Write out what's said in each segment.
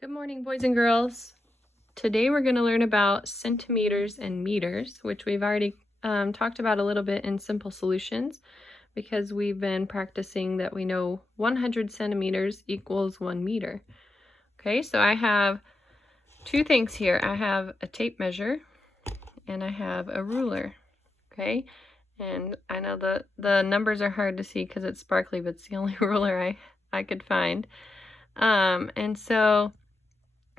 Good morning, boys and girls. Today we're going to learn about centimeters and meters, which we've already talked about a little bit in Simple Solutions because we've been practicing that we know 100 centimeters equals 1 meter. Okay, so I have two things here. I have a tape measure and I have a ruler. Okay, and I know the numbers are hard to see because it's sparkly, but it's the only ruler I could find. And so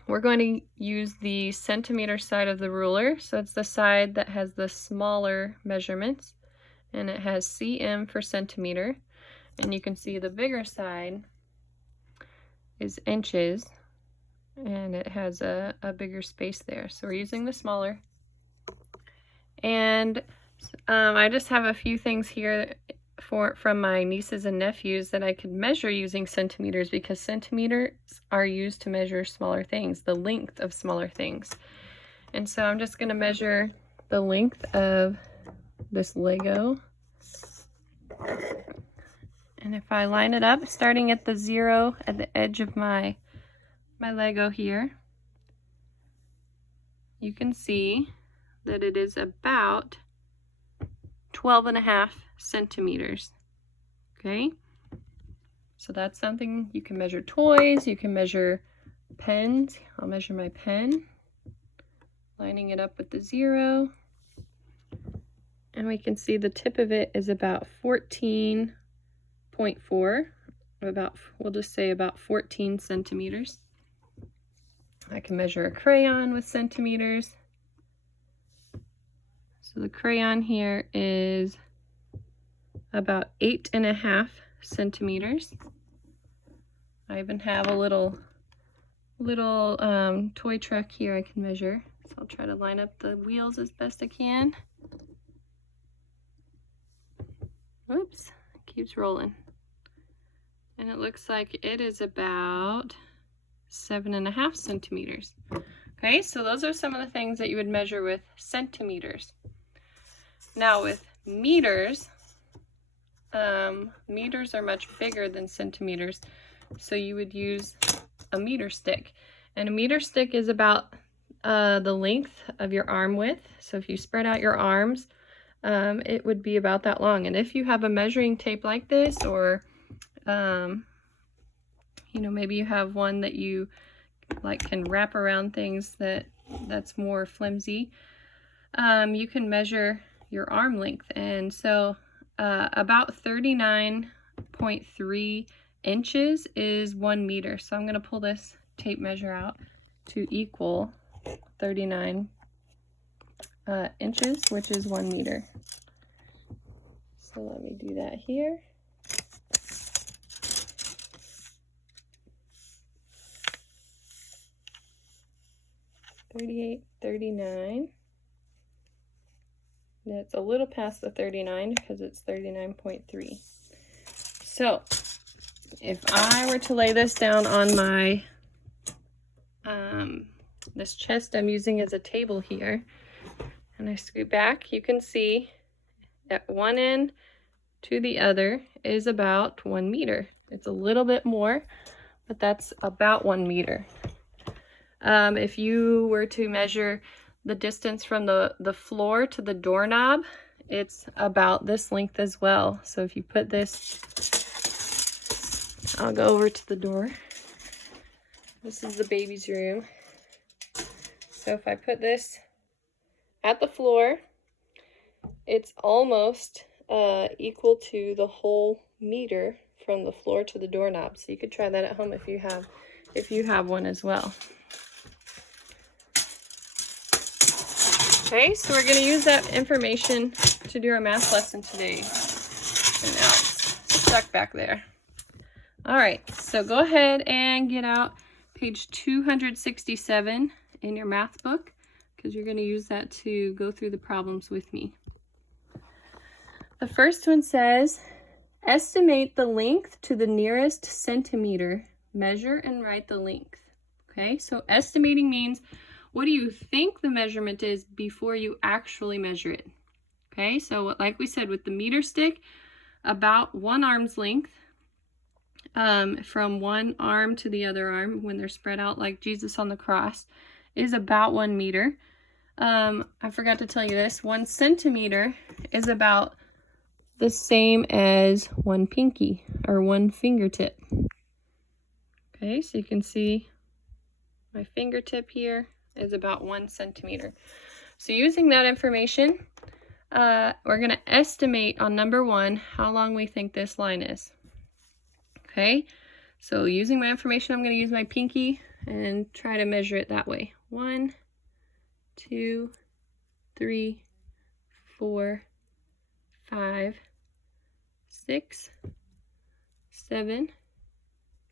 we're going to use the centimeter side of the ruler. So it's the side that has the smaller measurements, and it has cm for centimeter. And you can see the bigger side is inches, and it has a bigger space there. So we're using the smaller. And I just have a few things here from my nieces and nephews that I could measure using centimeters, because centimeters are used to measure smaller things, the length of smaller things. And so I'm just going to measure the length of this Lego. And if I line it up, starting at the 0 at the edge of my Lego here, you can see that it is about 12.5 centimeters. Okay, so that's something you can measure. Toys, you can measure pens. I'll measure my pen, lining it up with the 0, and we can see the tip of it is about 14.4, we'll just say about 14 centimeters. I can measure a crayon with centimeters. So the crayon here is about 8.5 centimeters. I even have a little toy truck here I can measure. So I'll try to line up the wheels as best I can. Whoops, it keeps rolling. And it looks like it is about 7.5 centimeters. Okay, so those are some of the things that you would measure with centimeters. Now with meters, meters are much bigger than centimeters, so you would use a meter stick. And a meter stick is about the length of your arm width. So if you spread out your arms, it would be about that long. And if you have a measuring tape like this, or maybe you have one that you can wrap around things that's more flimsy, you can measure your arm length. And so about 39.3 inches is 1 meter. So I'm going to pull this tape measure out to equal 39 inches, which is 1 meter. So let me do that here. $38.39. It's a little past the 39 because it's 39.3. So if I were to lay this down on my this chest I'm using as a table here, and I scoot back, you can see at one end to the other is about 1 meter. It's a little bit more, but that's about 1 meter. If you were to measure the distance from the floor to the doorknob, it's about this length as well. So if you put this, I'll go over to the door. This is the baby's room. So if I put this at the floor, it's almost equal to the whole meter from the floor to the doorknob. So you could try that at home if you have one as well. Okay, so we're going to use that information to do our math lesson today. And now it's stuck back there. All right, so go ahead and get out page 267 in your math book, because you're going to use that to go through the problems with me. The first one says, estimate the length to the nearest centimeter. Measure and write the length. Okay, so estimating means, what do you think the measurement is before you actually measure it? Okay, so like we said with the meter stick, about 1 arm's length. from one arm to the other arm when they're spread out like Jesus on the cross is about 1 meter. I forgot to tell you this. 1 centimeter is about the same as 1 pinky or 1 fingertip. Okay, so you can see my fingertip here is about 1 centimeter. So using that information, we're going to estimate on number 1 how long we think this line is. Okay, so using my information, I'm going to use my pinky and try to measure it that way. 1, 2, 3, 4, 5, 6, 7,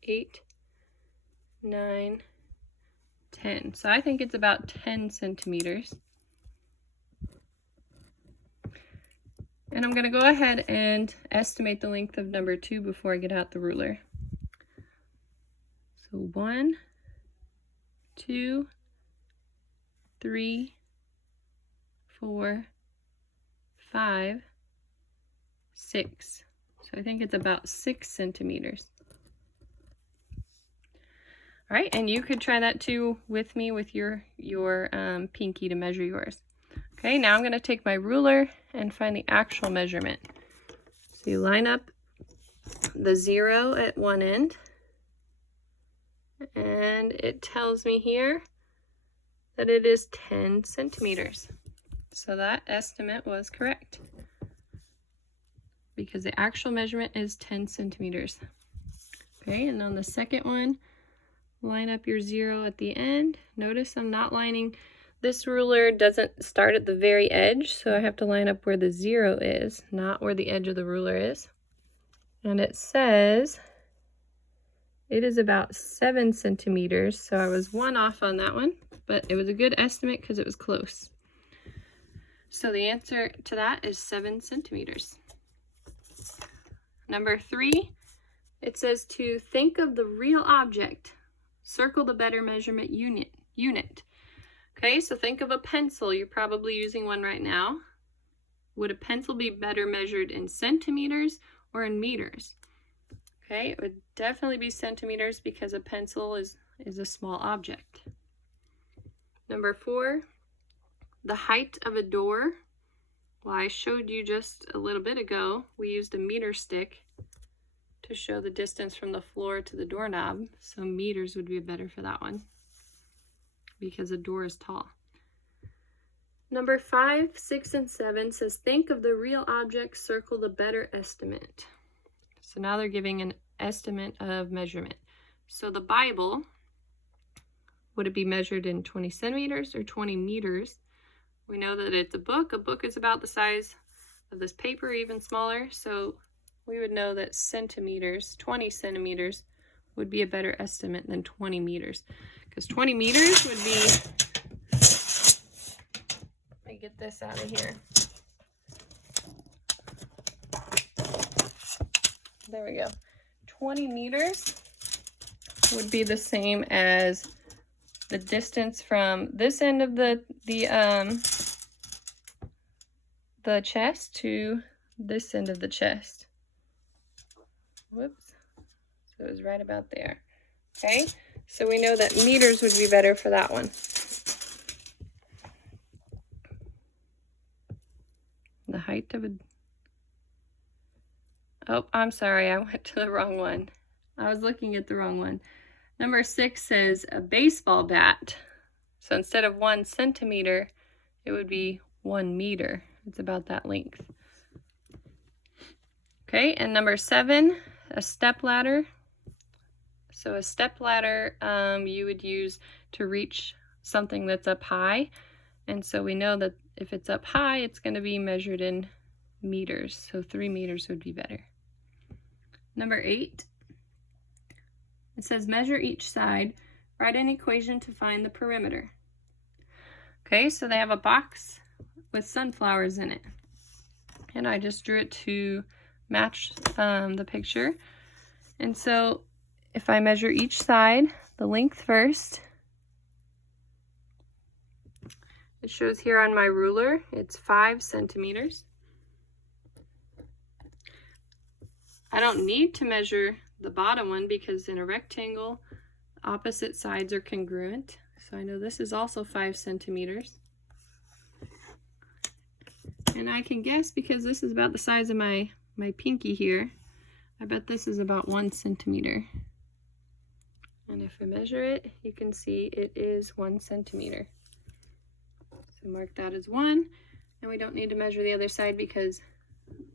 8, 9, 10. So I think it's about 10 centimeters. And I'm going to go ahead and estimate the length of number 2 before I get out the ruler. So 1, 2, 3, 4, 5, 6. So I think it's about 6 centimeters. All right, and you could try that too with me with your pinky to measure yours. Okay, now I'm going to take my ruler and find the actual measurement. So you line up the 0 at one end, and it tells me here that it is 10 centimeters. So that estimate was correct because the actual measurement is 10 centimeters. Okay, and on the second one, line up your 0 at the end. Notice I'm not lining, this ruler doesn't start at the very edge, so I have to line up where the 0 is, not where the edge of the ruler is. And it says it is about 7 centimeters, so I was 1 off on that one, but it was a good estimate because it was close. So the answer to that is 7 centimeters. Number 3, it says to think of the real object. Circle the better measurement unit. Okay, so think of a pencil. You're probably using one right now. Would a pencil be better measured in centimeters or in meters? Okay, it would definitely be centimeters because a pencil is a small object. Number 4, the height of a door. Well, I showed you just a little bit ago, we used a meter stick to show the distance from the floor to the doorknob, so meters would be better for that one because a door is tall. Number 5, 6, and 7 says think of the real object, circle the better estimate. So now they're giving an estimate of measurement. So the Bible, would it be measured in 20 centimeters or 20 meters? We know that it's a book. A book is about the size of this paper, even smaller, so we would know that centimeters, 20 centimeters, would be a better estimate than 20 meters. Because 20 meters would be, let me get this out of here. There we go. 20 meters would be the same as the distance from this end of the chest to this end of the chest. Whoops. So it was right about there. Okay, so we know that meters would be better for that one. The height of a... Oh, I'm sorry, I went to the wrong one. I was looking at the wrong one. Number 6 says a baseball bat. So instead of 1 centimeter, it would be 1 meter. It's about that length. Okay, and number 7, a step ladder. So a step ladder you would use to reach something that's up high. And so we know that if it's up high, it's going to be measured in meters. So 3 meters would be better. Number 8, it says measure each side. Write an equation to find the perimeter. Okay, so they have a box with sunflowers in it. And I just drew it to match the picture. And so if I measure each side, the length first, it shows here on my ruler, it's 5 centimeters. I don't need to measure the bottom one because in a rectangle, opposite sides are congruent. So I know this is also 5 centimeters. And I can guess because this is about the size of my pinky here, I bet this is about 1 centimeter. And if I measure it, you can see it is 1 centimeter. So mark that as 1, and we don't need to measure the other side because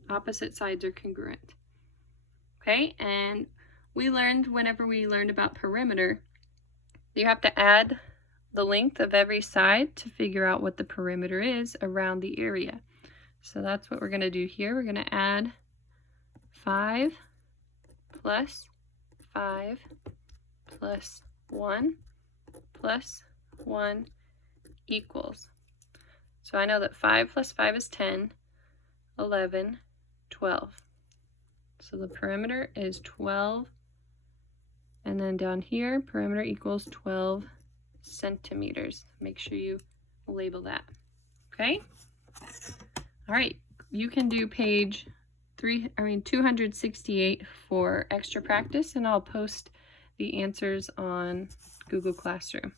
opposite sides are congruent. Okay, and we learned whenever we learned about perimeter, you have to add the length of every side to figure out what the perimeter is around the area. So that's what we're going to do here. We're going to add 5 plus 5 plus 1 plus 1 equals. So I know that 5 plus 5 is 10, 11, 12. So the perimeter is 12. And then down here, perimeter equals 12 centimeters. Make sure you label that. Okay? All right, you can do page 268 for extra practice, and I'll post the answers on Google Classroom.